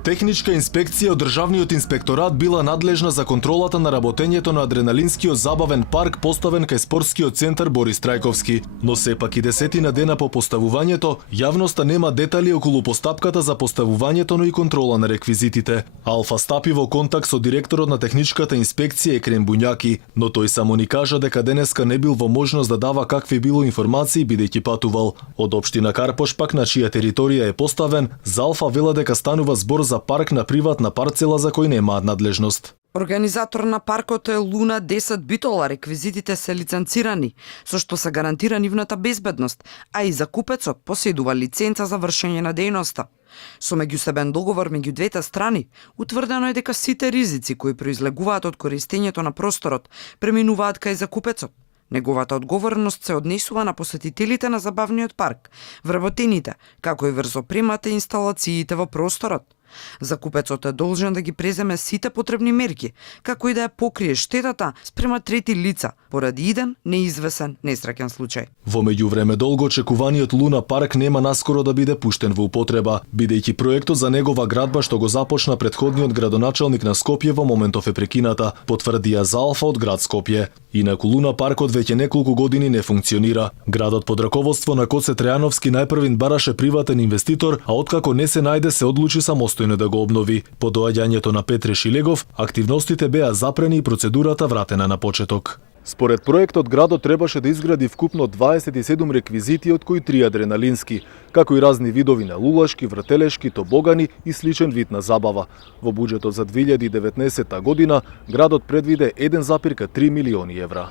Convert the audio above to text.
Техничка инспекција од Државниот инспекторат била надлежна за контролата на работењето на адреналинскиот забавен парк поставен кај спортскиот центар Борис Трајковски, но сепак и десетина дена по поставувањето, јавноста нема детали околу постапката за поставувањето, но и контрола на реквизитите. Алфа стапи во контакт со директорот на техничката инспекција Екрем Буњаки, но тој само ни кажа дека денеска не бил во можност да дава какви било информации бидејќи патувал. Од општина Карпош пак на чија територија е поставен, за Алфа вела дека станува збор за парк на приватна парцела за кој немаат надлежност. Организатор на паркот е Луна 10 Битола, реквизитите се лиценцирани, со што се гарантира нивната безбедност, а и закупецот поседува лиценца за вршење на дејноста. Со меѓусебен договор меѓу двете страни, утврдено е дека сите ризици кои произлегуваат од користењето на просторот преминуваат кај закупецот. Неговата одговорност се однесува на посетителите на забавниот парк, вработените, како и врз опремата и инсталациите во просторот. Закупецот е должен да ги преземе сите потребни мерки, како и да ја покрие штетата спрема трети лица, поради иден неизвесен несреќен случај. Во меѓувреме долго очекуваниот Луна парк нема наскоро да биде пуштен во употреба, бидејќи проектот за негова градба што го започна претходниот градоначалник на Скопје во моментов е прекината, потврдија за Алфа од град Скопје. Инаку Луна паркот веќе неколку години не функционира. Градот под раководство на Коце Трајановски најпрвин бараше приватен инвеститор, а откако не се најде се одлучи самостојно да го обнови. По доаѓањето на Петре Шилегов, активностите беа запрени и процедурата вратена на почеток. Според проектот, градот требаше да изгради вкупно 27 реквизити, од кои 3 адреналински, како и разни видови на лулашки, вртелешки, тобогани и сличен вид на забава. Во буџетот за 2019 година, градот предвиде 1,3 милиони евра.